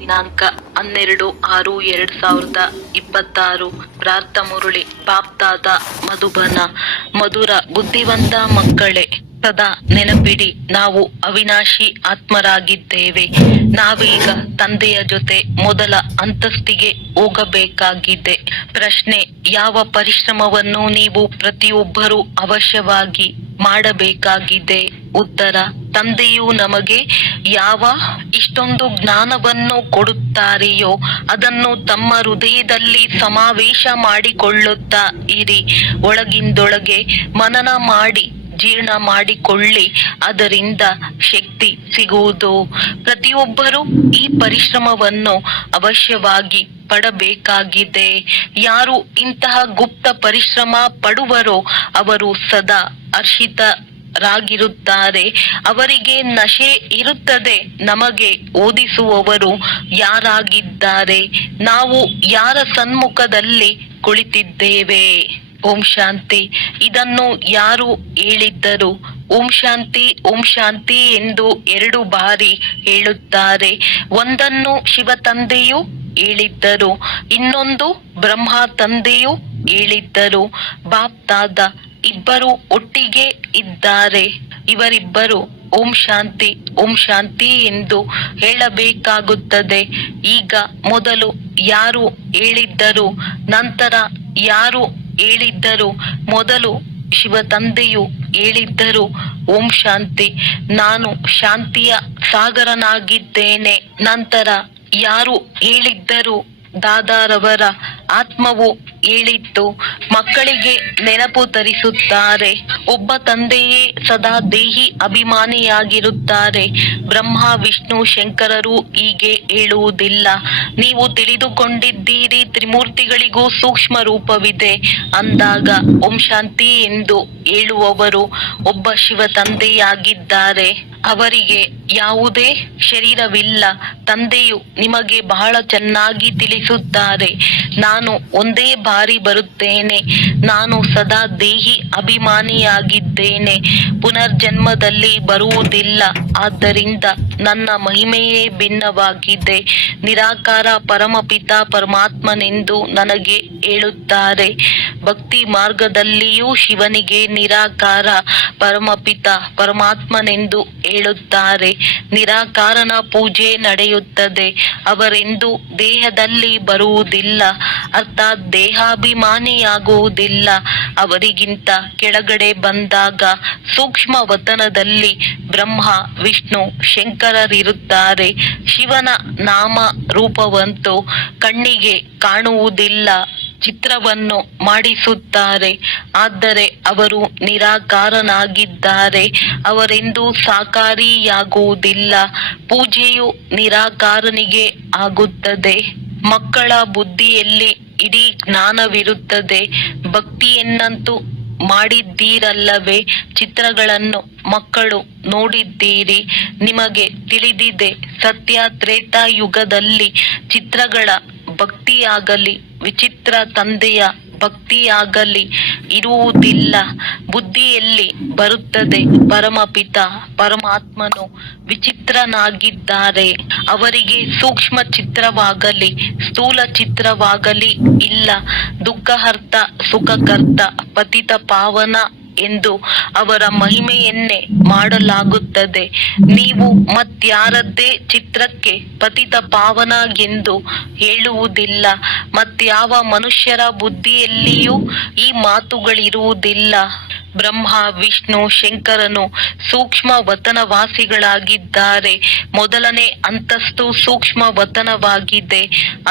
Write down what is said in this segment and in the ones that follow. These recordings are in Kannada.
ದಿನಾಂಕ 12/6/2026. ಪ್ರಾರ್ಥ ಮುರಳಿ ಬಾಪ್ದಾದ ಮಧುಬನ. ಮಧುರ ಬುದ್ಧಿವಂತ ಮಕ್ಕಳೇ, ಸದಾ ನೆನಪಿಡಿ, ನಾವು ಅವಿನಾಶಿ ಆತ್ಮರಾಗಿದ್ದೇವೆ. ನಾವೀಗ ತಂದೆಯ ಜೊತೆ ಮೊದಲ ಅಂತಸ್ತಿಗೆ ಹೋಗಬೇಕಾಗಿದೆ. ಪ್ರಶ್ನೆ: ಯಾವ ಪರಿಶ್ರಮವನ್ನು ನೀವು ಪ್ರತಿಯೊಬ್ಬರೂ ಅವಶ್ಯವಾಗಿ ಮಾಡಬೇಕಾಗಿದೆ? ಉತ್ತರ: ತಂದೆಯು ನಮಗೆ ಯಾವ ಇಷ್ಟೊಂದು ಜ್ಞಾನವನ್ನು ಕೊಡುತ್ತಾರೆಯೋ ಅದನ್ನು ತಮ್ಮ ಹೃದಯದಲ್ಲಿ ಸಮಾವೇಶ ಮಾಡಿಕೊಳ್ಳುತ್ತಾ ಇರಿ. ಒಳಗಿಂದೊಳಗೆ ಮನನ ಮಾಡಿ ಜೀರ್ಣ ಮಾಡಿಕೊಳ್ಳಿ, ಅದರಿಂದ ಶಕ್ತಿ ಸಿಗುವುದು. ಪ್ರತಿಯೊಬ್ಬರೂ ಈ ಪರಿಶ್ರಮವನ್ನು ಅವಶ್ಯವಾಗಿ ಪಡಬೇಕಾಗಿದೆ. ಯಾರು ಇಂತಹ ಗುಪ್ತ ಪರಿಶ್ರಮ ಪಡುವರೋ ಅವರು ಸದಾ ಹರ್ಷಿತರಾಗಿರುತ್ತಾರೆ. ಅವರಿಗೆ ನಶೆ ಇರುತ್ತದೆ. ನಮಗೆ ಓದಿಸುವವರು ಯಾರಾಗಿದ್ದಾರೆ? ನಾವು ಯಾರ ಸನ್ಮುಖದಲ್ಲಿ ಕುಳಿತಿದ್ದೇವೆ? ಓಂ ಶಾಂತಿ. ಇದನ್ನು ಯಾರು ಹೇಳಿದ್ದರು? ಓಂ ಶಾಂತಿ ಓಂ ಶಾಂತಿ ಎಂದು 2 ಬಾರಿ ಹೇಳುತ್ತಾರೆ. ಒಂದನ್ನು ಶಿವ ತಂದೆಯು ಹೇಳಿದ್ದರು, ಇನ್ನೊಂದು ಬ್ರಹ್ಮ ತಂದೆಯು ಹೇಳಿದ್ದರು. ಬಾಪ್ ದಾದ ಇಬ್ಬರು ಒಟ್ಟಿಗೆ ಇದ್ದಾರೆ. ಇವರಿಬ್ಬರು ಓಂ ಶಾಂತಿ ಎಂದು ಹೇಳಬೇಕಾಗುತ್ತದೆ. ಈಗ ಮೊದಲು ಯಾರು ಹೇಳಿದ್ದರು? ನಂತರ ಯಾರು ಹೇಳಿದ್ದರು? ಮೊದಲು ಶಿವ ತಂದೆಯು ಹೇಳಿದ್ದರು, ಓಂ ಶಾಂತಿ, ನಾನು ಶಾಂತಿಯ ಸಾಗರನಾಗಿದ್ದೇನೆ. ನಂತರ ಯಾರು ಹೇಳಿದ್ದರು? ದಾದಾರವರ ಆತ್ಮವು ಹೇಳಿತ್ತು. ಮಕ್ಕಳಿಗೆ ನೆನಪು ತರಿಸುತ್ತಾರೆ. ಒಬ್ಬ ತಂದೆಯೇ ಸದಾ ದೇಹಿ ಅಭಿಮಾನಿಯಾಗಿರುತ್ತಾರೆ. ಬ್ರಹ್ಮ ವಿಷ್ಣು ಶಂಕರರು ಹೀಗೆ ಹೇಳುವುದಿಲ್ಲ. ನೀವು ತಿಳಿದುಕೊಂಡಿದ್ದೀರಿ, ತ್ರಿಮೂರ್ತಿಗಳಿಗೂ ಸೂಕ್ಷ್ಮ ರೂಪವಿದೆ ಅಂದಾಗ ಓಂ ಶಾಂತಿ ಎಂದು ಹೇಳುವವರು ಒಬ್ಬ ಶಿವ ತಂದೆಯಾಗಿದ್ದಾರೆ. ಅವರಿಗೆ ಯಾವುದೇ ಶರೀರವಿಲ್ಲ. ತಂದೆಯು ನಿಮಗೆ ಬಹಳ ಚೆನ್ನಾಗಿ ತಿಳಿಸುತ್ತಾರೆ, ನಾನು ಒಂದೇ ಬಾರಿ ಬರುತ್ತೇನೆ. ನಾನು ಸದಾ ದೇಹಿ ಅಭಿಮಾನಿಯಾಗಿದ್ದೇನೆ, ಪುನರ್ಜನ್ಮದಲ್ಲಿ ಬರುವುದಿಲ್ಲ. ಆದ್ದರಿಂದ ನನ್ನ ಮಹಿಮೆಯೇ ಭಿನ್ನವಾಗಿದೆ. ನಿರಾಕಾರ ಪರಮಪಿತ ಪರಮಾತ್ಮನೆಂದು ನನಗೆ ಹೇಳುತ್ತಾರೆ. ಭಕ್ತಿ ಮಾರ್ಗದಲ್ಲಿಯೂ ಶಿವನಿಗೆ ನಿರಾಕಾರ ಪರಮಪಿತ ಪರಮಾತ್ಮನೆಂದು ಹೇಳುತ್ತಾರೆ. ನಿರಾಕಾರನ ಪೂಜೆ ನಡೆಯುತ್ತದೆ. ಅವರೆಂದು ದೇಹದಲ್ಲಿ ಬರುವುದಿಲ್ಲ, ಅರ್ಥಾತ್ ದೇಹಾಭಿಮಾನಿಯಾಗುವುದಿಲ್ಲ. ಅವರಿಗಿಂತ ಕೆಳಗಡೆ ಬಂದಾಗ ಸೂಕ್ಷ್ಮ ವತನದಲ್ಲಿ ಬ್ರಹ್ಮ ವಿಷ್ಣು ಶಂಕರರಿರುತ್ತಾರೆ. ಶಿವನ ನಾಮ ರೂಪವಂತೂ ಕಣ್ಣಿಗೆ ಕಾಣುವುದಿಲ್ಲ, ಚಿತ್ರವನ್ನು ಮಾಡಿಸುತ್ತಾರೆ. ಆದರೆ ಅವರು ನಿರಾಕಾರನಾಗಿದ್ದಾರೆ. ಅವರೆಂದೂ ಸಾಕಾರಿಯಾಗುವುದಿಲ್ಲ. ಪೂಜೆಯು ನಿರಾಕಾರನಿಗೆ ಆಗುತ್ತದೆ. ಮಕ್ಕಳ ಬುದ್ಧಿಯಲ್ಲಿ ಇಡೀ ಜ್ಞಾನವಿರುತ್ತದೆ. ಭಕ್ತಿಯನ್ನಂತೂ ಮಾಡಿದ್ದೀರಲ್ಲವೇ? ಚಿತ್ರಗಳನ್ನು ಮಕ್ಕಳು ನೋಡಿದ್ದೀರಿ. ನಿಮಗೆ ತಿಳಿದಿದೆ, ಸತ್ಯ ತ್ರೇತಾಯುಗದಲ್ಲಿ ಚಿತ್ರಗಳ ಭಕ್ತಿಯಾಗಲಿ ವಿಚಿತ್ರ ತಂದೆಯ ಭಕ್ತಿಯಾಗಲಿ ಇರುವುದಿಲ್ಲ. ಬುದ್ಧಿಯಲ್ಲಿ ಬರುತ್ತದೆ, ಪರಮಪಿತ ಪರಮಾತ್ಮನು ವಿಚಿತ್ರನಾಗಿದ್ದಾರೆ. ಅವರಿಗೆ ಸೂಕ್ಷ್ಮ ಚಿತ್ರವಾಗಲಿ ಸ್ಥೂಲ ಚಿತ್ರವಾಗಲಿ ಇಲ್ಲ. ದುಃಖಹರ್ತ ಸುಖಕರ್ತ ಪತಿತ ಪಾವನ ಎಂದು ಅವರ ಮಹಿಮೆಯನ್ನೇ ಮಾಡಲಾಗುತ್ತದೆ. ನೀವು ಮತ್ಯಾರದ್ದೇ ಚಿತ್ರಕ್ಕೆ ಪತಿತ ಪಾವನ ಎಂದು ಹೇಳುವುದಿಲ್ಲ. ಮತ್ಯಾವ ಮನುಷ್ಯರ ಬುದ್ಧಿಯಲ್ಲಿಯೂ ಈ ಮಾತುಗಳಿರುವುದಿಲ್ಲ. ಬ್ರಹ್ಮ ವಿಷ್ಣು ಶಂಕರನು ಸೂಕ್ಷ್ಮ ವತನವಾಸಿಗಳಾಗಿದ್ದಾರೆ. ಮೊದಲನೇ ಅಂತಸ್ತು ಸೂಕ್ಷ್ಮ ವತನವಾಗಿದೆ.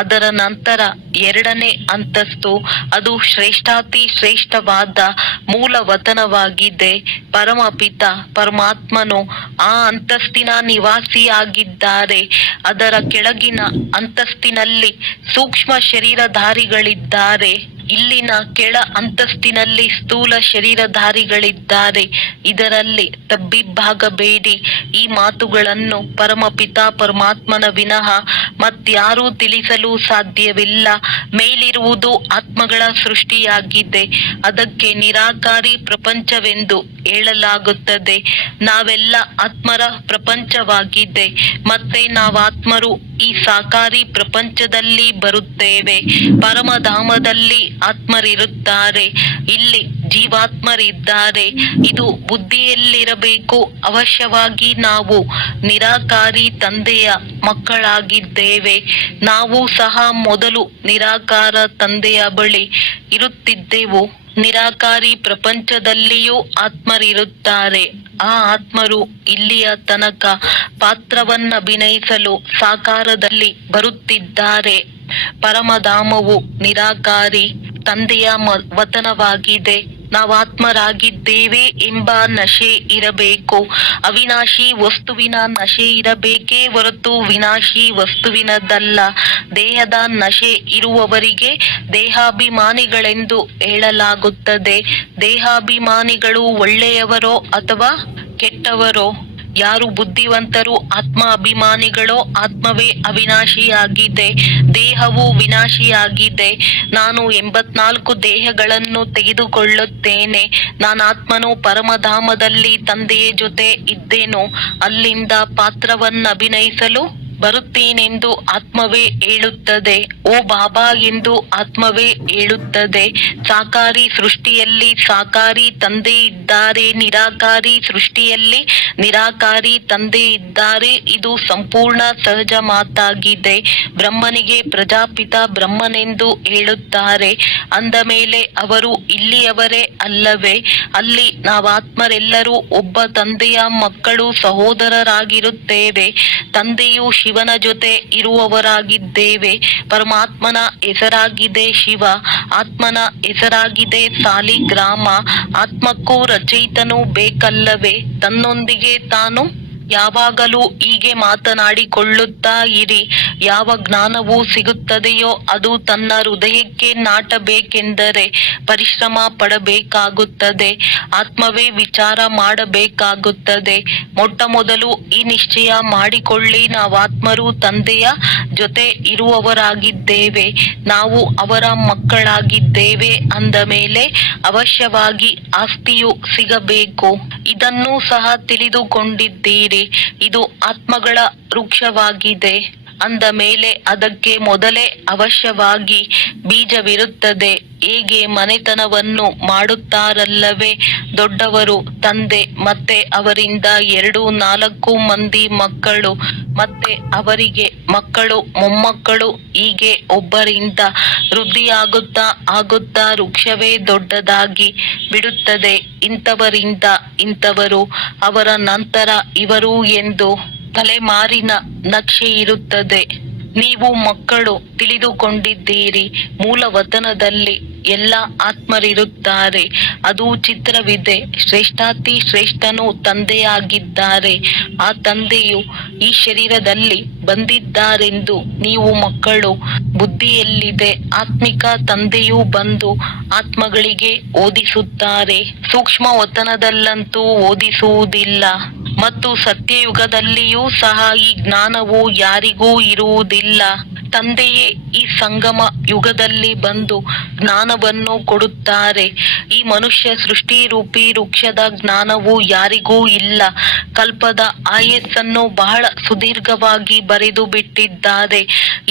ಅದರ ನಂತರ 2ನೇ ಅಂತಸ್ತು, ಅದು ಶ್ರೇಷ್ಠಾತಿ ಶ್ರೇಷ್ಠವಾದ ಮೂಲ ವತನವಾಗಿದೆ. ಪರಮಪಿತ ಪರಮಾತ್ಮನು ಆ ಅಂತಸ್ತಿನ ನಿವಾಸಿಯಾಗಿದ್ದಾರೆ. ಅದರ ಕೆಳಗಿನ ಅಂತಸ್ತಿನಲ್ಲಿ ಸೂಕ್ಷ್ಮ ಶರೀರಧಾರಿಗಳಿದ್ದಾರೆ. ಇಲ್ಲಿನ ಕೆಳ ಅಂತಸ್ತಿನಲ್ಲಿ ಸ್ಥೂಲ ಶರೀರಧಾರಿಗಳಿದ್ದಾರೆ. ಇದರಲ್ಲಿ ತಬ್ಬಿಬ್ಬಾಗಬೇಡಿ. ಈ ಮಾತುಗಳನ್ನು ಪರಮಪಿತ ಪರಮಾತ್ಮನ ವಿನಃ ಮತ್ಯಾರೂ ತಿಳಿಸಲು ಸಾಧ್ಯವಿಲ್ಲ. ಮೇಲಿರುವುದು ಆತ್ಮಗಳ ಸೃಷ್ಟಿಯಾಗಿದೆ. ಅದಕ್ಕೆ ನಿರಾಕಾರಿ ಪ್ರಪಂಚವೆಂದು ಹೇಳಲಾಗುತ್ತದೆ. ನಾವೆಲ್ಲ ಆತ್ಮರ ಪ್ರಪಂಚವಾಗಿದೆ. ಮತ್ತೆ ನಾವಾತ್ಮರು ಈ ಸಾಕಾರಿ ಪ್ರಪಂಚದಲ್ಲಿ ಬರುತ್ತೇವೆ. ಪರಮಧಾಮದಲ್ಲಿ ಆತ್ಮರಿರುತ್ತಾರೆ, ಇಲ್ಲಿ ಜೀವಾತ್ಮರಿದ್ದಾರೆ. ಇದು ಬುದ್ಧಿಯಲ್ಲಿರಬೇಕು. ಅವಶ್ಯವಾಗಿ ನಾವು ನಿರಾಕಾರಿ ತಂದೆಯ ಮಕ್ಕಳಾಗಿದ್ದೇವೆ. ನಾವು ಸಹ ಮೊದಲು ನಿರಾಕಾರ ತಂದೆಯ ಬಳಿ ಇರುತ್ತಿದ್ದೆವು. ನಿರಾಕಾರಿ ಪ್ರಪಂಚದಲ್ಲಿಯೂ ಆತ್ಮರಿರುತ್ತಾರೆ. ಆ ಆತ್ಮರು ಇಲ್ಲಿಯ ತನಕ ಪಾತ್ರವನ್ನಭಿನಯಿಸಲು ಸಾಕಾರದಲ್ಲಿ ಬರುತ್ತಿದ್ದಾರೆ. ಪರಮಧಾಮವು ನಿರಾಕಾರಿ ತಂದೆಯ ವತನವಾಗಿದೆ. ನಾವಾತ್ಮರಾಗಿದ್ದೇವೆ ಎಂಬ ನಶೆ ಇರಬೇಕು. ಅವಿನಾಶಿ ವಸ್ತುವಿನ ನಶೆ ಇರಬೇಕೇ ಹೊರತು ವಿನಾಶಿ ವಸ್ತುವಿನದಲ್ಲ. ದೇಹದ ನಶೆ ಇರುವವರಿಗೆ ದೇಹಾಭಿಮಾನಿಗಳೆಂದು ಹೇಳಲಾಗುತ್ತದೆ. ದೇಹಾಭಿಮಾನಿಗಳು ಒಳ್ಳೆಯವರೋ ಅಥವಾ ಕೆಟ್ಟವರೋ? ಯಾರು ಬುದ್ಧಿವಂತರು? ಆತ್ಮ ಅಭಿಮಾನಿಗಳೋ? ಆತ್ಮವೇ ಅವಿನಾಶಿಯಾಗಿದೆ, ದೇಹವು ವಿನಾಶಿಯಾಗಿದೆ. ನಾನು 84 ದೇಹಗಳನ್ನು ತೆಗೆದುಕೊಳ್ಳುತ್ತೇನೆ. ನಾನಾತ್ಮನು ಪರಮಧಾಮದಲ್ಲಿ ತಂದೆಯ ಜೊತೆ ಇದ್ದೇನೋ ಅಲ್ಲಿಂದ ಪಾತ್ರವನ್ನಭಿನಯಿಸಲು ಬರುತ್ತೇನೆಂದು ಆತ್ಮವೇ ಹೇಳುತ್ತದೆ. ಓ ಬಾಬಾ ಎಂದು ಆತ್ಮವೇ ಹೇಳುತ್ತದೆ. ಸಾಕಾರಿ ಸೃಷ್ಟಿಯಲ್ಲಿ ಸಾಕಾರಿ ತಂದೆ ಇದ್ದಾರೆ, ನಿರಾಕಾರಿ ಸೃಷ್ಟಿಯಲ್ಲಿ ನಿರಾಕಾರಿ ತಂದೆ ಇದ್ದಾರೆ. ಇದು ಸಂಪೂರ್ಣ ಸಹಜ ಮಾತಾಗಿದೆ. ಬ್ರಹ್ಮನಿಗೆ ಪ್ರಜಾಪಿತ ಬ್ರಹ್ಮನೆಂದು ಹೇಳುತ್ತಾರೆ. ಅಂದ ಮೇಲೆ ಅವರು ಇಲ್ಲಿಯವರೇ ಅಲ್ಲವೇ? ಅಲ್ಲಿ ನಾವಾತ್ಮರೆಲ್ಲರೂ ಒಬ್ಬ ತಂದೆಯ ಮಕ್ಕಳು, ಸಹೋದರರಾಗಿರುತ್ತೇವೆ. ತಂದೆಯು ಶಿವನ ಜೊತೆ ಇರುವವರಾಗಿದ್ದೇವೆ. ಪರಮಾತ್ಮನ ಹೆಸರಾಗಿದೆ ಶಿವ, ಆತ್ಮನ ಹೆಸರಾಗಿದೆ ಸಾಲಿಗ್ರಾಮ. ಆತ್ಮಕ್ಕೂ ರಚಯಿತನೂ ಬೇಕಲ್ಲವೇ? ತನ್ನೊಂದಿಗೆ ತಾನು ಯಾವಾಗಲೂ ಹೀಗೆ ಮಾತನಾಡಿಕೊಳ್ಳುತ್ತಾ ಇರಿ. ಯಾವ ಜ್ಞಾನವು ಸಿಗುತ್ತದೆಯೋ ಅದು ತನ್ನ ಹೃದಯಕ್ಕೆ ನಾಟಬೇಕೆಂದರೆ ಪರಿಶ್ರಮ ಪಡಬೇಕಾಗುತ್ತದೆ. ಆತ್ಮವೇ ವಿಚಾರ ಮಾಡಬೇಕಾಗುತ್ತದೆ. ಮೊಟ್ಟ ಮೊದಲು ಈ ನಿಶ್ಚಯ ಮಾಡಿಕೊಳ್ಳಿ, ನಾವಾತ್ಮರು ತಂದೆಯ ಜೊತೆ ಇರುವವರಾಗಿದ್ದೇವೆ, ನಾವು ಅವರ ಮಕ್ಕಳಾಗಿದ್ದೇವೆ. ಅಂದ ಮೇಲೆ ಅವಶ್ಯವಾಗಿ ಆಸ್ತಿಯು ಸಿಗಬೇಕು. ಇದನ್ನೂ ಸಹ ತಿಳಿದುಕೊಂಡಿದ್ದೀರಿ. ಇದು ಆತ್ಮಗಳ ವೃಕ್ಷವಾಗಿದೆ. ಅಂದ ಮೇಲೆ ಅದಕ್ಕೆ ಮೊದಲೇ ಅವಶ್ಯವಾಗಿ ಬೀಜವಿರುತ್ತದೆ. ಹೇಗೆ ಮನೆತನವನ್ನು ಮಾಡುತ್ತಾರಲ್ಲವೇ ದೊಡ್ಡವರು, ತಂದೆ, ಮತ್ತೆ ಅವರಿಂದ 2-4 ಮಂದಿ ಮಕ್ಕಳು, ಮತ್ತೆ ಅವರಿಗೆ ಮಕ್ಕಳು, ಮೊಮ್ಮಕ್ಕಳು, ಹೀಗೆ ಒಬ್ಬರಿಂದ ವೃದ್ಧಿಯಾಗುತ್ತಾ ಆಗುತ್ತಾ ವೃಕ್ಷವೇ ದೊಡ್ಡದಾಗಿ ಬಿಡುತ್ತದೆ. ಇಂಥವರಿಂದ ಇಂಥವರು, ಅವರ ನಂತರ ಇವರು ಎಂದು ತಲೆಮಾರಿನ ನಕ್ಷೆ ಇರುತ್ತದೆ. ನೀವು ಮಕ್ಕಳು ತಿಳಿದುಕೊಂಡಿದ್ದೀರಿ. ಮೂಲ ವತನದಲ್ಲಿ ಎಲ್ಲ ಆತ್ಮರಿರುತ್ತಾರೆ. ಅದು ಚಿತ್ರವಿದೆ. ಶ್ರೇಷ್ಠಾತಿ ಶ್ರೇಷ್ಠನು ತಂದೆಯಾಗಿದ್ದಾರೆ. ಆ ತಂದೆಯು ಈ ಶರೀರದಲ್ಲಿ ಬಂದಿದ್ದಾರೆಂದು ನೀವು ಮಕ್ಕಳು ಬುದ್ಧಿಯಲ್ಲಿದೆ. ಆತ್ಮಿಕ ತಂದೆಯೂ ಬಂದು ಆತ್ಮಗಳಿಗೆ ಓದಿಸುತ್ತಾರೆ. ಸೂಕ್ಷ್ಮ ವತನದಲ್ಲಂತೂ ಓದಿಸುವುದಿಲ್ಲ. ಮತ್ತು ಸತ್ಯಯುಗದಲ್ಲಿಯೂ ಸಹ ಈ ಜ್ಞಾನವು ಯಾರಿಗೂ ಇರುವುದಿಲ್ಲ. ತಂದೆಯೇ ಈ ಸಂಗಮ ಯುಗದಲ್ಲಿ ಬಂದು ಜ್ಞಾನವನ್ನು ಕೊಡುತ್ತಾರೆ. ಈ ಮನುಷ್ಯ ಸೃಷ್ಟಿ ರೂಪಿ ವೃಕ್ಷದ ಜ್ಞಾನವು ಯಾರಿಗೂ ಇಲ್ಲ. ಕಲ್ಪದ ಆಯಸ್ಸನ್ನು ಬಹಳ ಸುದೀರ್ಘವಾಗಿ ಬರೆದು ಬಿಟ್ಟಿದ್ದಾರೆ.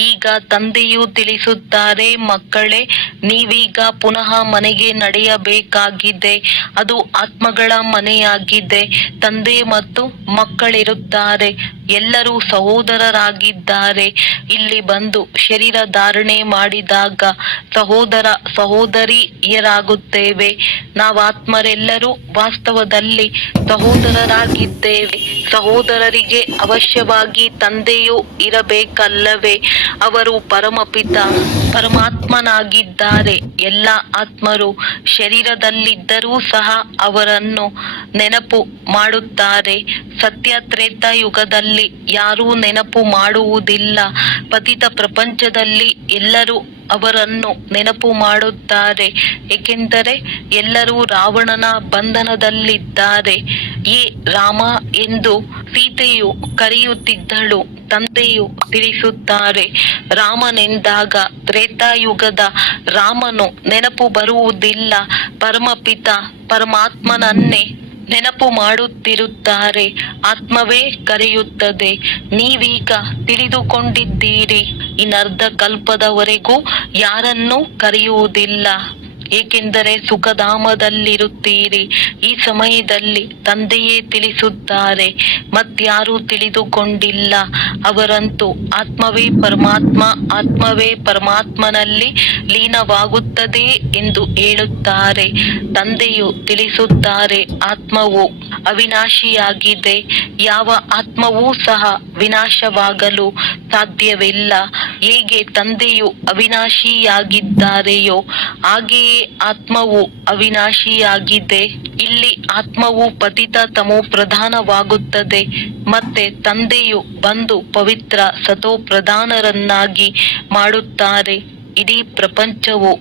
ಈಗ ತಂದೆಯು ತಿಳಿಸುತ್ತಾರೆ, ಮಕ್ಕಳೇ, ನೀವೀಗ ಪುನಃ ಮನೆಗೆ ನಡೆಯಬೇಕಾಗಿದೆ. ಅದು ಆತ್ಮಗಳ ಮನೆಯಾಗಿದೆ. ತಂದೆ ಮತ್ತು ಮಕ್ಕಳಿರುತ್ತಾರೆ. ಎಲ್ಲರೂ ಸಹೋದರರಾಗಿದ್ದಾರೆ. ಇಲ್ಲಿ ಬಂದು ಶರೀರ ಧಾರಣೆ ಮಾಡಿದಾಗ ಸಹೋದರ ಸಹೋದರಿಯರಾಗುತ್ತೇವೆ. ನಾವಾತ್ಮರೆಲ್ಲರೂ ವಾಸ್ತವದಲ್ಲಿ ಸಹೋದರರಾಗಿದ್ದೇವೆ. ಸಹೋದರರಿಗೆ ಅವಶ್ಯವಾಗಿ ತಂದೆಯೂ ಇರಬೇಕಲ್ಲವೇ? ಅವರು ಪರಮಪಿತ ಪರಮಾತ್ಮನಾಗಿದ್ದಾರೆ. ಎಲ್ಲ ಆತ್ಮರು ಶರೀರದಲ್ಲಿದ್ದರೂ ಸಹ ಅವರನ್ನು ನೆನಪು ಮಾಡುತ್ತಾರೆ. ಸತ್ಯ ತ್ರೇತ ಯುಗದಲ್ಲಿ ಯಾರೂ ನೆನಪು ಮಾಡುವುದಿಲ್ಲ. ಪತಿತ ಪ್ರಪಂಚದಲ್ಲಿ ಎಲ್ಲರೂ ಅವರನ್ನು ನೆನಪು ಮಾಡುತ್ತಾರೆ, ಏಕೆಂದರೆ ಎಲ್ಲರೂ ರಾವಣನ ಬಂಧನದಲ್ಲಿದ್ದಾರೆ. ಏ ರಾಮ ಎಂದು ಸೀತೆಯು ಕರೆಯುತ್ತಿದ್ದಳು. ತಂದೆಯು ತಿಳಿಸುತ್ತಾರೆ, ರಾಮನೆಂದಾಗ ತ್ರೇತಾಯುಗದ ರಾಮನು ನೆನಪು ಬರುವುದಿಲ್ಲ. ಪರಮಪಿತ ಪರಮಾತ್ಮನನ್ನೇ ನೆನಪು ಮಾಡುತ್ತಿರುತ್ತಾರೆ. ಆತ್ಮವೇ ಕರೆಯುತ್ತದೆ. ನೀವೀಗ ತಿಳಿದುಕೊಂಡಿದ್ದೀರಿ. ಇನ್ನರ್ಧ ಕಲ್ಪದವರೆಗೂ ಯಾರನ್ನೂ ಕರೆಯುವುದಿಲ್ಲ, ಏಕೆಂದರೆ ಸುಖಧಾಮದಲ್ಲಿರುತ್ತೀರಿ. ಈ ಸಮಯದಲ್ಲಿ ತಂದೆಯೇ ತಿಳಿಸುತ್ತಾರೆ, ಮತ್ಯಾರೂ ತಿಳಿದುಕೊಂಡಿಲ್ಲ. ಅವರಂತೂ ಆತ್ಮವೇ ಪರಮಾತ್ಮ, ಆತ್ಮವೇ ಪರಮಾತ್ಮನಲ್ಲಿ ಲೀನವಾಗುತ್ತದೆ ಎಂದು ಹೇಳುತ್ತಾರೆ. ತಂದೆಯು ತಿಳಿಸುತ್ತಾರೆ, ಆತ್ಮವು ಅವಿನಾಶಿಯಾಗಿದೆ. ಯಾವ ಆತ್ಮವೂ ಸಹ ವಿನಾಶವಾಗಲು ಸಾಧ್ಯವಿಲ್ಲ. ಹೇಗೆ ತಂದೆಯು ಅವಿನಾಶಿಯಾಗಿದ್ದಾರೆಯೋ ಹಾಗೆಯೇ ಆತ್ಮವು ಅವಿನಾಶಿಯಾಗಿದೆ. ಇಲ್ಲಿ ಆತ್ಮವು ಪತಿತ ತಮೋ ಪ್ರಧಾನವಾಗುತ್ತದೆ, ಮತ್ತೆ ತಂದೆಯು ಬಂದು ಪವಿತ್ರ ಸತೋ ಪ್ರಧಾನರನ್ನಾಗಿ ಮಾಡುತ್ತಾರೆ. ಇಡೀ ಪ್ರಪಂಚವು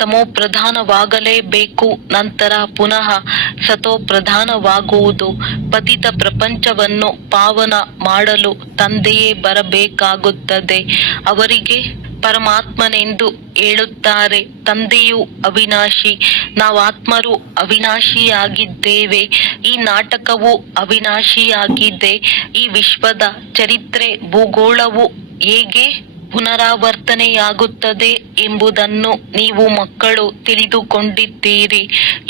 ತಮೋ ಪ್ರಧಾನವಾಗಲೇಬೇಕು, ನಂತರ ಪುನಃ ಸತೋ ಪ್ರಧಾನವಾಗುವುದು. ಪತಿತ ಪ್ರಪಂಚವನ್ನು ಪಾವನ ಮಾಡಲು ತಂದೆಯೇ ಬರಬೇಕಾಗುತ್ತದೆ. ಅವರಿಗೆ ಪರಮಾತ್ಮನೆಂದು ಹೇಳುತ್ತಾರೆ. ತಂದೆಯು ಅವಿನಾಶಿ, ನಾವು ಆತ್ಮರು ಅವಿನಾಶಿಯಾಗಿದ್ದೇವೆ. ಈ ನಾಟಕವು ಅವಿನಾಶಿಯಾಗಿದೆ. ಈ ವಿಶ್ವದ ಚರಿತ್ರೆ, ಭೂಗೋಳವು ಹೇಗೆ ಪುನರಾವರ್ತನೆಯಾಗುತ್ತದೆ ಎಂಬುದನ್ನು ನೀವು ಮಕ್ಕಳು ತಿಳಿದುಕೊಂಡಿದ್ದೀರಿ.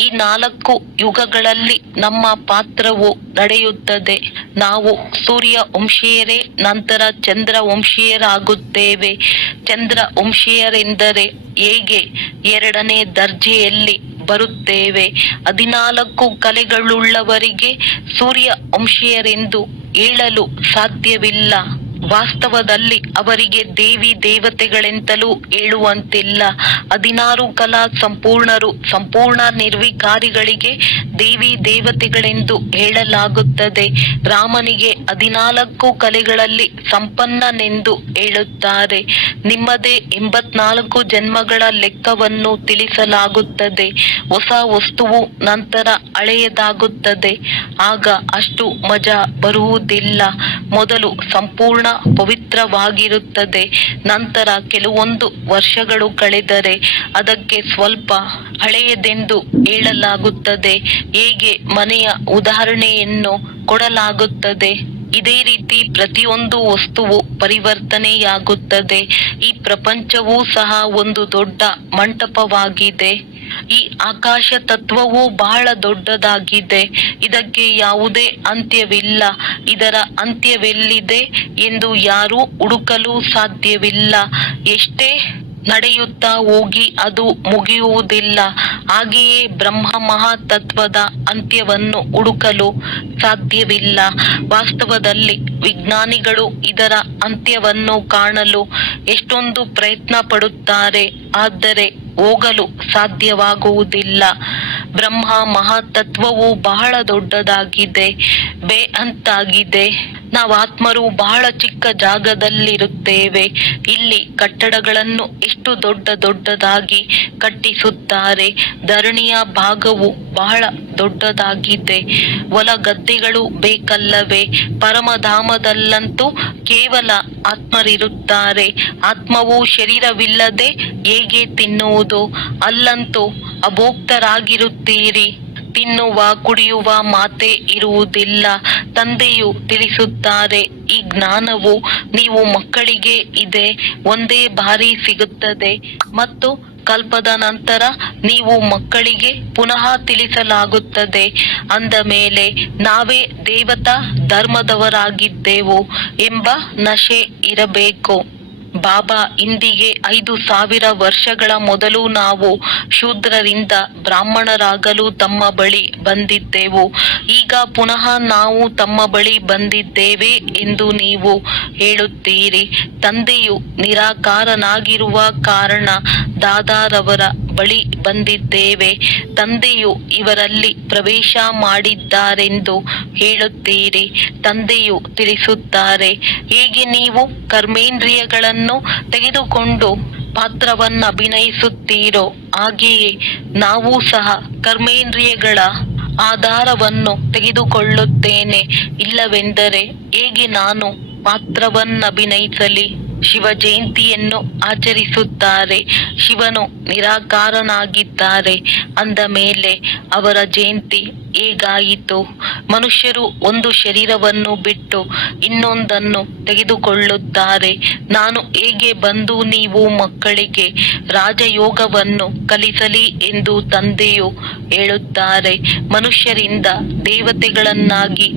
ಈ 4 ಯುಗಗಳಲ್ಲಿ ನಮ್ಮ ಪಾತ್ರವು ನಡೆಯುತ್ತದೆ. ನಾವು ಸೂರ್ಯ ವಂಶೀಯರೇ, ನಂತರ ಚಂದ್ರ ವಂಶೀಯರಾಗುತ್ತೇವೆ. ಚಂದ್ರ ವಂಶೀಯರೆಂದರೆ ಹೇಗೆ 2ನೇ ದರ್ಜೆಯಲ್ಲಿ ಬರುತ್ತೇವೆ. 14 ಕಲೆಗಳುಳ್ಳವರಿಗೆ ಸೂರ್ಯ ವಂಶೀಯರೆಂದು ಹೇಳಲು ಸಾಧ್ಯವಿಲ್ಲ. ವಾಸ್ತವದಲ್ಲಿ ಅವರಿಗೆ ದೇವಿ ದೇವತೆಗಳೆಂತಲೂ ಹೇಳುವಂತಿಲ್ಲ. 16 ಕಲಾ ಸಂಪೂರ್ಣರು, ಸಂಪೂರ್ಣ ನಿರ್ವಿಕಾರಿಗಳಿಗೆ ದೇವಿ ದೇವತೆಗಳೆಂದು ಹೇಳಲಾಗುತ್ತದೆ. ರಾಮನಿಗೆ 14 ಕಲೆಗಳಲ್ಲಿ ಸಂಪನ್ನನೆಂದು ಹೇಳುತ್ತಾರೆ. ನಿಮ್ಮದೇ 84 ಜನ್ಮಗಳ ಲೆಕ್ಕವನ್ನು ತಿಳಿಸಲಾಗುತ್ತದೆ. ಹೊಸ ವಸ್ತುವು ನಂತರ ಹಳೆಯದಾಗುತ್ತದೆ. ಆಗ ಅಷ್ಟು ಮಜಾ ಬರುವುದಿಲ್ಲ. ಮೊದಲು ಸಂಪೂರ್ಣ ಪವಿತ್ರವಾಗಿರುತ್ತದೆ. ನಂತರ ಕೆಲವೊಂದು ವರ್ಷಗಳು ಕಳೆದರೆ ಅದಕ್ಕೆ ಸ್ವಲ್ಪ ಹಳೆಯದೆಂದು ಹೇಳಲಾಗುತ್ತದೆ. ಹೇಗೆ ಮನೆಯ ಉದಾಹರಣೆಯನ್ನು ಕೊಡಲಾಗುತ್ತದೆ, ಇದೇ ರೀತಿ ಪ್ರತಿಯೊಂದು ವಸ್ತುವು ಪರಿವರ್ತನೆಯಾಗುತ್ತದೆ. ಈ ಪ್ರಪಂಚವೂ ಸಹ ಒಂದು ದೊಡ್ಡ ಮಂಟಪವಾಗಿದೆ. ಈ ಆಕಾಶ ತತ್ವವು ಬಹಳ ದೊಡ್ಡದಾಗಿದೆ. ಇದಕ್ಕೆ ಯಾವುದೇ ಅಂತ್ಯವಿಲ್ಲ. ಇದರ ಅಂತ್ಯವೆಲ್ಲಿದೆ ಎಂದು ಯಾರೂ ಹುಡುಕಲು ಸಾಧ್ಯವಿಲ್ಲ. ಎಷ್ಟೇ ನಡೆಯುತ್ತಾ ಹೋಗಿ ಅದು ಮುಗಿಯುವುದಿಲ್ಲ. ಹಾಗೆಯೇ ಬ್ರಹ್ಮ ಮಹಾತತ್ವದ ಅಂತ್ಯವನ್ನು ಹುಡುಕಲು ಸಾಧ್ಯವಿಲ್ಲ. ವಾಸ್ತವದಲ್ಲಿ ವಿಜ್ಞಾನಿಗಳು ಇದರ ಅಂತ್ಯವನ್ನು ಕಾಣಲು ಎಷ್ಟೊಂದು ಪ್ರಯತ್ನ ಪಡುತ್ತಾರೆ, ಆದರೆ ಹೋಗಲು ಸಾಧ್ಯವಾಗುವುದಿಲ್ಲ. ಬ್ರಹ್ಮ ಮಹಾತತ್ವವು ಬಹಳ ದೊಡ್ಡದಾಗಿದೆ, ಬೇಅಂತಾಗಿದೆ. ನಾವು ಆತ್ಮರು ಬಹಳ ಚಿಕ್ಕ ಜಾಗದಲ್ಲಿರುತ್ತೇವೆ. ಇಲ್ಲಿ ಕಟ್ಟಡಗಳನ್ನು ಎಷ್ಟು ದೊಡ್ಡದಾಗಿ ಕಟ್ಟಿಸುತ್ತಾರೆ. ಧರಣಿಯ ಭಾಗವು ಬಹಳ ದೊಡ್ಡದಾಗಿದೆ. ಹೊಲ ಗದ್ದೆಗಳು ಬೇಕಲ್ಲವೇ? ಪರಮಧಾಮದಲ್ಲಂತೂ ಕೇವಲ ಆತ್ಮರಿರುತ್ತಾರೆ. ಆತ್ಮವು ಶರೀರವಿಲ್ಲದೆ ಹೇಗೆ ತಿನ್ನುವುದು? ಅಲ್ಲಂತೂ ಅಭೋಕ್ತರಾಗಿರುತ್ತೀರಿ. ತಿನ್ನುವ ಕುಡಿಯುವ ಮಾತೇ ಇರುವುದಿಲ್ಲ. ತಂದೆಯು ತಿಳಿಸುತ್ತಾರೆ, ಈ ಜ್ಞಾನವು ನೀವು ಮಕ್ಕಳಿಗೆ ಇದೆ, ಒಂದೇ ಬಾರಿ ಸಿಗುತ್ತದೆ ಮತ್ತು ಕಲ್ಪದ ನಂತರ ನೀವು ಮಕ್ಕಳಿಗೆ ಪುನಃ ತಿಳಿಸಲಾಗುತ್ತದೆ. ಅಂದ ಮೇಲೆ ನಾವೇ ದೇವತಾ ಧರ್ಮದವರಾಗಿದ್ದೆವು ಎಂಬ ನಶೆ ಇರಬೇಕು. ಬಾಬಾ ಇಂದಿಗೆ 5000 ವರ್ಷಗಳ ಮೊದಲು ನಾವು ಶೂದ್ರರಿಂದ ಬ್ರಾಹ್ಮಣರಾಗಲು ತಮ್ಮ ಬಳಿ ಬಂದಿದ್ದೆವು. ಈಗ ಪುನಃ ನಾವು ತಮ್ಮ ಬಳಿ ಬಂದಿದ್ದೇವೆ ಎಂದು ನೀವು ಹೇಳುತ್ತೀರಿ. ತಂದೆಯು ನಿರಾಕಾರನಾಗಿರುವ ಕಾರಣ ದಾದಾರವರ ಬಳಿ ಬಂದಿದ್ದೇವೆ. ತಂದೆಯು ಇವರಲ್ಲಿ ಪ್ರವೇಶ ಮಾಡಿದ್ದಾರೆಂದು ಹೇಳುತ್ತೀರಿ. ತಂದೆಯು ತಿಳಿಸುತ್ತಾರೆ, ಹೇಗೆ ನೀವು ಕರ್ಮೇಂದ್ರಿಯಗಳನ್ನು ತೆಗೆದುಕೊಂಡು ಪಾತ್ರವನ್ನು ಅಭಿನಯಿಸುತ್ತೀರೋ ಹಾಗೆಯೇ ನಾವು ಸಹ ಕರ್ಮೇಂದ್ರಿಯಗಳ ಆಧಾರವನ್ನು ತೆಗೆದುಕೊಳ್ಳುತ್ತೇನೆ. ಇಲ್ಲವೆಂದರೆ ಹೇಗೆ ನಾನು ಪಾತ್ರವನ್ನಭಿನಯಿಸಲಿ? ಶಿವ ಜಯಂತಿಯನ್ನು ಆಚರಿಸುತ್ತಾರೆ. ಶಿವನು ನಿರಾಕಾರನಾಗಿದ್ದಾರೆ ಅಂದ ಮೇಲೆ ಅವರ ಜಯಂತಿ ಹೇಗಾಯಿತು? ಮನುಷ್ಯರು ಒಂದು ಶರೀರವನ್ನು ಬಿಟ್ಟು ಇನ್ನೊಂದನ್ನು ತೆಗೆದುಕೊಳ್ಳುತ್ತಾರೆ. ನಾನು ಹೇಗೆ ಬಂದು ನೀವು ಮಕ್ಕಳಿಗೆ ರಾಜಯೋಗವನ್ನು ಕಲಿಸಲಿ ಎಂದು ತಂದೆಯು ಹೇಳುತ್ತಾರೆ. ಮನುಷ್ಯರಿಂದ ದೇವತೆಗಳನ್ನಾಗಿ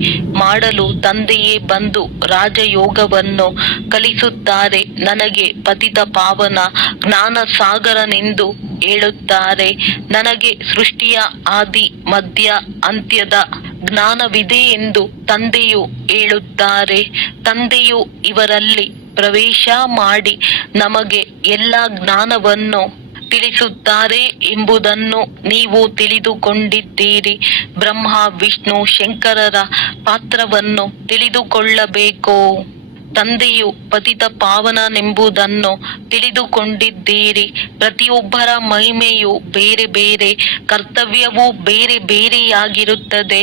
ಮಾಡಲು ತಂದೆಯೇ ಬಂದು ರಾಜಯೋಗವನ್ನು ಕಲಿಸುತ್ತಾರೆ. ನನಗೆ ಪತಿತ ಪಾವನ ಜ್ಞಾನ ಸಾಗರನೆಂದು ಹೇಳುತ್ತಾರೆ. ನನಗೆ ಸೃಷ್ಟಿಯ ಆದಿ ಮಧ್ಯ ಅಂತ್ಯದ ಜ್ಞಾನವಿದೆ ಎಂದು ತಂದೆಯು ಹೇಳುತ್ತಾರೆ. ತಂದೆಯು ಇವರಲ್ಲಿ ಪ್ರವೇಶ ಮಾಡಿ ನಮಗೆ ಎಲ್ಲ ಜ್ಞಾನವನ್ನು ತಿಳಿಸುತ್ತಾರೆ ಎಂಬುದನ್ನು ನೀವು ತಿಳಿದುಕೊಂಡಿದ್ದೀರಿ. ಬ್ರಹ್ಮ ವಿಷ್ಣು ಶಂಕರರ ಪಾತ್ರವನ್ನು ತಿಳಿದುಕೊಳ್ಳಬೇಕು. ತಂದೆಯು ಪತಿತ ಪಾವನನೆಂಬುದನ್ನು ತಿಳಿದುಕೊಂಡಿದ್ದೀರಿ. ಪ್ರತಿಯೊಬ್ಬರ ಮಹಿಮೆಯು ಬೇರೆ ಬೇರೆ, ಕರ್ತವ್ಯವೂ ಬೇರೆ ಬೇರೆಯಾಗಿರುತ್ತದೆ.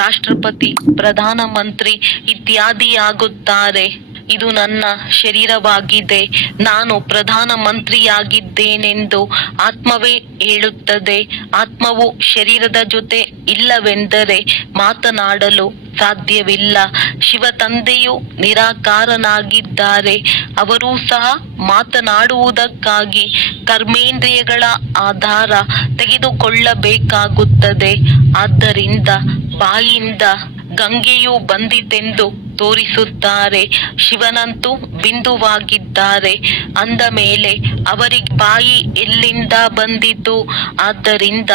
ರಾಷ್ಟ್ರಪತಿ, ಪ್ರಧಾನಮಂತ್ರಿ ಇತ್ಯಾದಿಯಾಗುತ್ತಾರೆ. ಇದು ನನ್ನ ಶರೀರವಾಗಿದೆ, ನಾನು ಪ್ರಧಾನಮಂತ್ರಿಯಾಗಿದ್ದೇನೆಂದು ಆತ್ಮವೇ ಹೇಳುತ್ತದೆ. ಆತ್ಮವು ಶರೀರದ ಜೊತೆ ಇಲ್ಲವೆಂದರೆ ಮಾತನಾಡಲು ಸಾಧ್ಯವಿಲ್ಲ. ಶಿವ ತಂದೆಯು ನಿರಾಕಾರನಾಗಿದ್ದಾರೆ. ಅವರೂ ಸಹ ಮಾತನಾಡುವುದಕ್ಕಾಗಿ ಕರ್ಮೇಂದ್ರಿಯಗಳ ಆಧಾರ ತೆಗೆದುಕೊಳ್ಳಬೇಕಾಗುತ್ತದೆ. ಆದ್ದರಿಂದ ಬಾಯಿಯಿಂದ ಗಂಗೆಯು ಬಂದಿತೆಂದು ತೋರಿಸುತ್ತಾರೆ. ಶಿವನಂತೂ ಬಿಂದುವಾಗಿದ್ದಾರೆ. ಅಂದ ಮೇಲೆ ಅವರಿಗೆ ಬಾಯಿ ಎಲ್ಲಿಂದ ಬಂದಿತು? ಆದ್ದರಿಂದ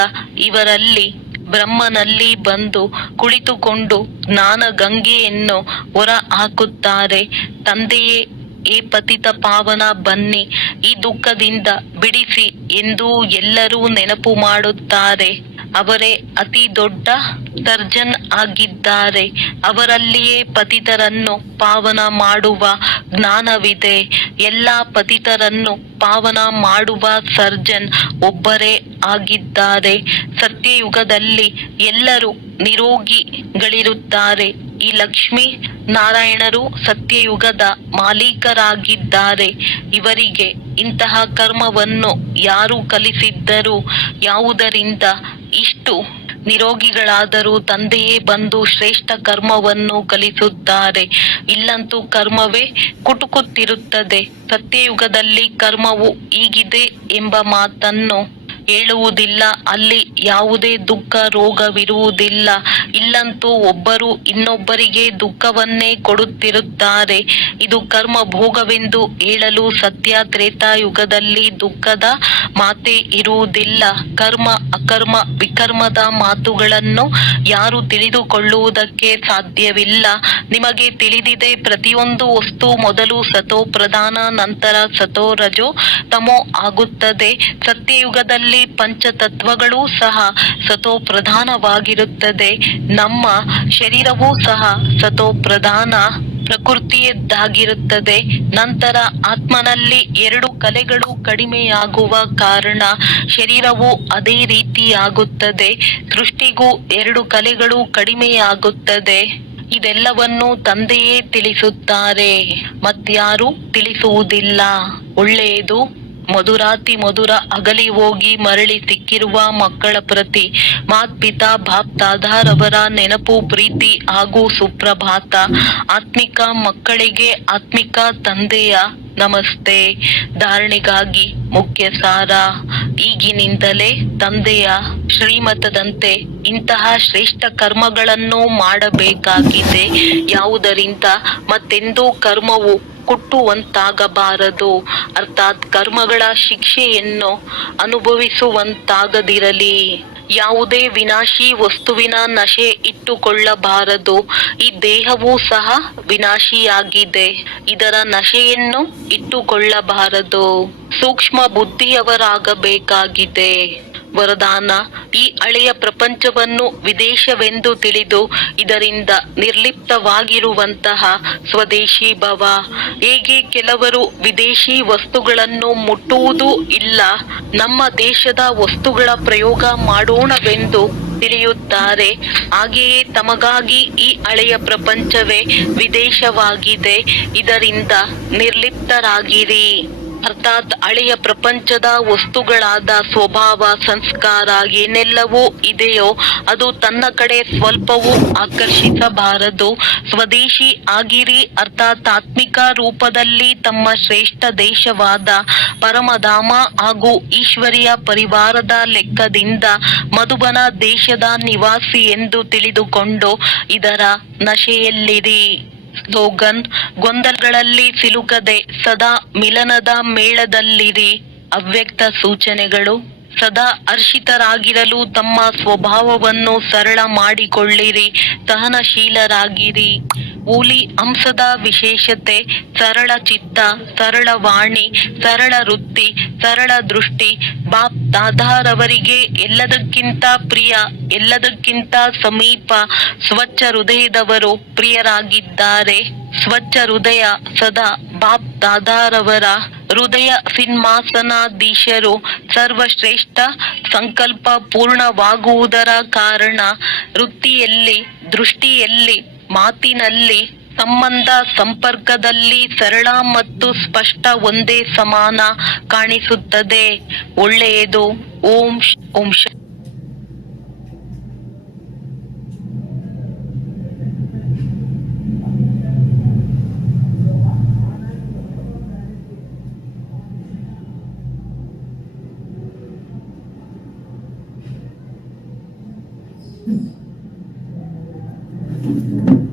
ಇವರಲ್ಲಿ ಬ್ರಹ್ಮನಲ್ಲಿ ಬಂದು ಕುಳಿತುಕೊಂಡು ಜ್ಞಾನ ಗಂಗೆಯನ್ನು ಹೊರ ಹಾಕುತ್ತಾರೆ. ತಂದೆಯೇ, ಏ ಪತಿತ ಪಾವನ, ಬನ್ನಿ, ಈ ದುಃಖದಿಂದ ಬಿಡಿಸಿ ಎಂದು ಎಲ್ಲರೂ ನೆನಪು ಮಾಡುತ್ತಾರೆ. ಅವರೇ ಅತಿ ದೊಡ್ಡ ಸರ್ಜನ್ ಆಗಿದ್ದಾರೆ. ಅವರಲ್ಲಿಯೇ ಪತಿತರನ್ನು ಪಾವನ ಮಾಡುವ ಜ್ಞಾನವಿದೆ. ಎಲ್ಲ ಪತಿತರನ್ನು ಪಾವನ ಮಾಡುವ ಸರ್ಜನ್ ಒಬ್ಬರೇ ಆಗಿದ್ದಾರೆ. ಸತ್ಯಯುಗದಲ್ಲಿ ಎಲ್ಲರೂ ನಿರೋಗಿಗಳಿರುತ್ತಾರೆ. ಈ ಲಕ್ಷ್ಮೀ ನಾರಾಯಣರು ಸತ್ಯಯುಗದ ಮಾಲೀಕರಾಗಿದ್ದಾರೆ. ಇವರಿಗೆ ಇಂತಹ ಕರ್ಮವನ್ನು ಯಾರು ಕಲಿಸಿದ್ದರು? ಯಾವುದರಿಂದ ಇಷ್ಟು ನಿರೋಗಿಗಳಾದರೂ ತಂದೆಯೇ ಬಂದು ಶ್ರೇಷ್ಠ ಕರ್ಮವನ್ನು ಕಲಿಸುತ್ತಾರೆ. ಇಲ್ಲಂತೂ ಕರ್ಮವೇ ಕುಟುಕುತ್ತಿರುತ್ತದೆ. ಸತ್ಯಯುಗದಲ್ಲಿ ಕರ್ಮವು ಹೀಗಿದೆ ಎಂಬ ಮಾತನ್ನು ಹೇಳುವುದಿಲ್ಲ. ಅಲ್ಲಿ ಯಾವುದೇ ದುಃಖ ರೋಗವಿರುವುದಿಲ್ಲ. ಇಲ್ಲಂತೂ ಒಬ್ಬರು ಇನ್ನೊಬ್ಬರಿಗೆ ದುಃಖವನ್ನೇ ಕೊಡುತ್ತಿರುತ್ತಾರೆ. ಇದು ಕರ್ಮ ಭೋಗವೆಂದು ಹೇಳಲು ಸತ್ಯ ತ್ರೇತಾಯುಗದಲ್ಲಿ ದುಃಖದ ಮಾತೇ ಇರುವುದಿಲ್ಲ. ಕರ್ಮ ಅಕರ್ಮ ವಿಕರ್ಮದ ಮಾತುಗಳನ್ನು ಯಾರು ತಿಳಿದುಕೊಳ್ಳುವುದಕ್ಕೆ ಸಾಧ್ಯವಿಲ್ಲ. ನಿಮಗೆ ತಿಳಿದಿದೆ, ಪ್ರತಿಯೊಂದು ವಸ್ತು ಮೊದಲು ಸತೋ ಪ್ರಧಾನ, ನಂತರ ಸತೋ ರಜೋ ತಮೋ ಆಗುತ್ತದೆ. ಸತ್ಯಯುಗದಲ್ಲಿ ಪಂಚತತ್ವಗಳೂ ಸಹ ಸತೋ ಪ್ರಧಾನವಾಗಿರುತ್ತದೆ. ನಮ್ಮ ಶರೀರವೂ ಸಹ ಸತೋ ಪ್ರಧಾನ ಪ್ರಕೃತಿಯದ್ದಾಗಿರುತ್ತದೆ. ನಂತರ ಆತ್ಮನಲ್ಲಿ 2 ಕಲೆಗಳು ಕಡಿಮೆಯಾಗುವ ಕಾರಣ ಶರೀರವು ಅದೇ ರೀತಿಯಾಗುತ್ತದೆ. ಸೃಷ್ಟಿಗೂ 2 ಕಲೆಗಳು ಕಡಿಮೆಯಾಗುತ್ತದೆ. ಇದೆಲ್ಲವನ್ನು ತಂದೆಯೇ ತಿಳಿಸುತ್ತಾರೆ, ಮತ್ಯಾರೂ ತಿಳಿಸುವುದಿಲ್ಲ. ಒಳ್ಳೆಯದು. ಮಧುರಾತಿ ಮಧುರ ಅಗಲಿ ಹೋಗಿ ಮರಳಿ ಸಿಕ್ಕಿರುವ ಮಕ್ಕಳ ಪ್ರತಿ ಮಾತ್ಪಿತಾ ಬಾಪ್ ದಾದಾರವರ ನೆನಪು, ಪ್ರೀತಿ ಹಾಗೂ ಸುಪ್ರಭಾತ. ಆತ್ಮಿಕ ಮಕ್ಕಳಿಗೆ ಆತ್ಮಿಕ ತಂದೆಯ ನಮಸ್ತೆ. ಧಾರಣೆಗಾಗಿ ಮುಖ್ಯ ಸಾರ. ಈಗಿನಿಂದಲೇ ತಂದೆಯ ಶ್ರೀಮತದಂತೆ ಇಂತಹ ಶ್ರೇಷ್ಠ ಕರ್ಮಗಳನ್ನು ಮಾಡಬೇಕಾಗಿದೆ. ಯಾವುದರಿಂದ ಮತ್ತೆಂದೂ ಕರ್ಮವು ಕುಟ್ಟುವಂತಾಗಬಾರದು. ಅರ್ಥಾತ್ ಕರ್ಮಗಳ ಶಿಕ್ಷೆಯನ್ನು ಅನುಭವಿಸುವಂತಾಗದಿರಲಿ. ಯಾವುದೇ ವಿನಾಶಿ ವಸ್ತುವಿನ ನಶೆ ಇಟ್ಟುಕೊಳ್ಳಬಾರದು. ಈ ದೇಹವೂ ಸಹ ವಿನಾಶಿಯಾಗಿದೆ. ಇದರ ನಶೆಯನ್ನು ಇಟ್ಟುಕೊಳ್ಳಬಾರದು. ಸೂಕ್ಷ್ಮ ಬುದ್ಧಿಯವರಾಗಬೇಕಾಗಿದೆ. ವರದಾನ: ಈ ಹಳೆಯ ಪ್ರಪಂಚವನ್ನು ವಿದೇಶವೆಂದು ತಿಳಿದು ಇದರಿಂದ ನಿರ್ಲಿಪ್ತವಾಗಿರುವಂತಹ ಸ್ವದೇಶಿ ಭವ. ಹೇಗೆ ಕೆಲವರು ವಿದೇಶಿ ವಸ್ತುಗಳನ್ನು ಮುಟ್ಟುವುದೂ ಇಲ್ಲ, ನಮ್ಮ ದೇಶದ ವಸ್ತುಗಳ ಪ್ರಯೋಗ ಮಾಡೋಣವೆಂದು ತಿಳಿಯುತ್ತಾರೆ. ಹಾಗೆಯೇ ತಮಗಾಗಿ ಈ ಹಳೆಯ ಪ್ರಪಂಚವೇ ವಿದೇಶವಾಗಿದೆ. ಇದರಿಂದ ನಿರ್ಲಿಪ್ತರಾಗಿರಿ. ಅರ್ಥಾತ್ ಹಳೆಯ ಪ್ರಪಂಚದ ವಸ್ತುಗಳಾದ ಸ್ವಭಾವ, ಸಂಸ್ಕಾರ ಏನೆಲ್ಲವೂ ಇದೆಯೋ ಅದು ತನ್ನ ಕಡೆ ಸ್ವಲ್ಪವೂ ಆಕರ್ಷಿಸಬಾರದು. ಸ್ವದೇಶಿ ಆಗಿರಿ, ಅರ್ಥಾತ್ ಆತ್ಮಿಕ ರೂಪದಲ್ಲಿ ತಮ್ಮ ಶ್ರೇಷ್ಠ ದೇಶವಾದ ಪರಮಧಾಮ ಹಾಗೂ ಈಶ್ವರಿಯ ಪರಿವಾರದ ಲೆಕ್ಕದಿಂದ ಮಧುಬನ ದೇಶದ ನಿವಾಸಿ ಎಂದು ತಿಳಿದುಕೊಂಡು ಇದರ ನಶೆಯಲ್ಲಿರಿ. ಸ್ಲೋಗನ್: ಗೊಂದಲಗಳಲ್ಲಿ ಸಿಲುಕದೆ ಸದಾ ಮಿಲನದ ಮೇಳದಲ್ಲಿರಿ. ಅವ್ಯಕ್ತ ಸೂಚನೆಗಳು: ಸದಾ ಹರ್ಷಿತರಾಗಿರಲು ತಮ್ಮ ಸ್ವಭಾವವನ್ನು ಸರಳ ಮಾಡಿಕೊಳ್ಳಿರಿ. ಸಹನಶೀಲರಾಗಿರಿ. ಹುಲಿ ಹಂಸದ ವಿಶೇಷತೆ: ಸರಳ ಚಿತ್ತ, ಸರಳ ವಾಣಿ, ಸರಳ ವೃತ್ತಿ, ಸರಳ ದೃಷ್ಟಿ. ಬಾಪ್ ದಾದಾರವರಿಗೆ ಎಲ್ಲದಕ್ಕಿಂತ ಪ್ರಿಯ, ಎಲ್ಲದಕ್ಕಿಂತ ಸಮೀಪ ಸ್ವಚ್ಛ ಹೃದಯದವರು ಪ್ರಿಯರಾಗಿದ್ದಾರೆ. ಸ್ವಚ್ಛ ಹೃದಯ ಸದಾ ಬಾಪ್ ದಾದಾರವರ ಹೃದಯ ಸಿಂಹಾಸನಾಧೀಶರು. ಸರ್ವಶ್ರೇಷ್ಠ ಸಂಕಲ್ಪ ಪೂರ್ಣವಾಗುವುದರ ಕಾರಣ ವೃತ್ತಿಯಲ್ಲಿ, ದೃಷ್ಟಿಯಲ್ಲಿ, ಮಾತಿನಲ್ಲಿ, ಸಂಬಂಧ ಸಂಪರ್ಕದಲ್ಲಿ ಸರಳ ಮತ್ತು ಸ್ಪಷ್ಟ ಒಂದೇ ಸಮಾನ ಕಾಣಿಸುತ್ತದೆ. ಒಳ್ಳೆಯದು. ಓಂ ಓಂ Thank you.